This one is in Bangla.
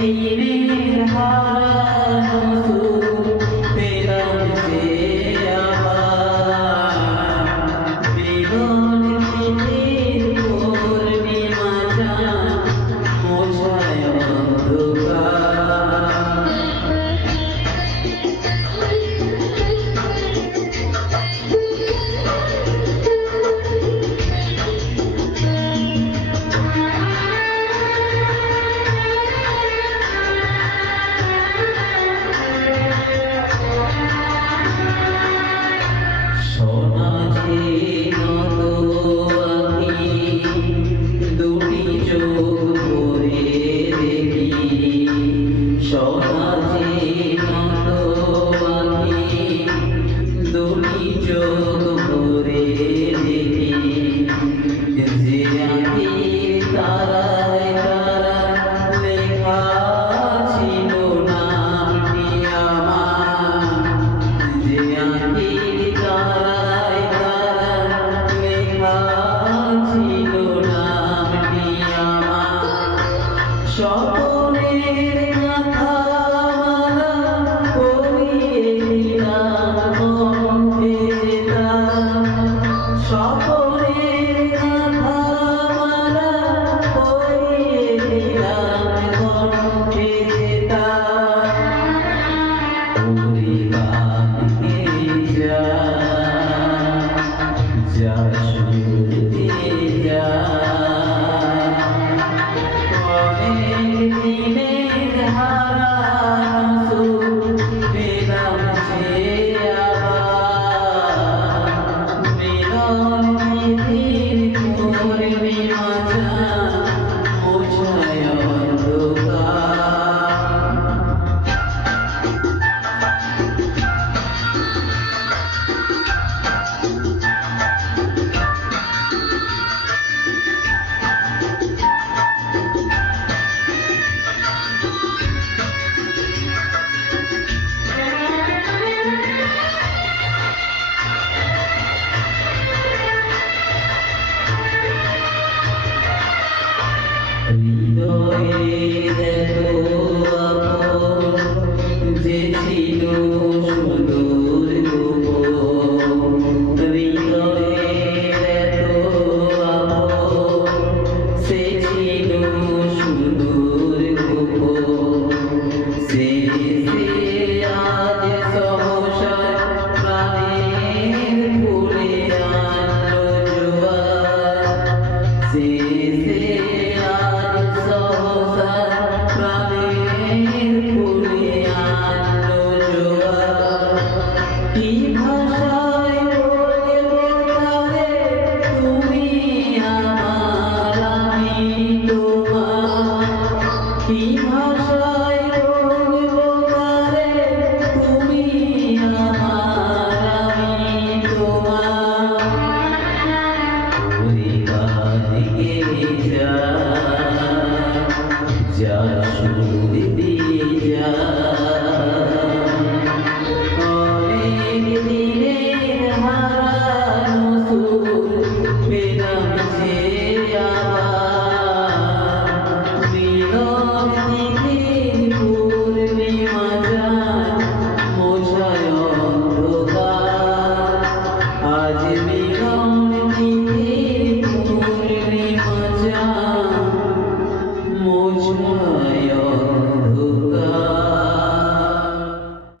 Thank you. সমাধি মতো আঁকি দুটি চোখ ভরে লেখা ছিল নামটি আমার যে আঁকি তারায় লেখা ছিল নামটি আমার? সব जा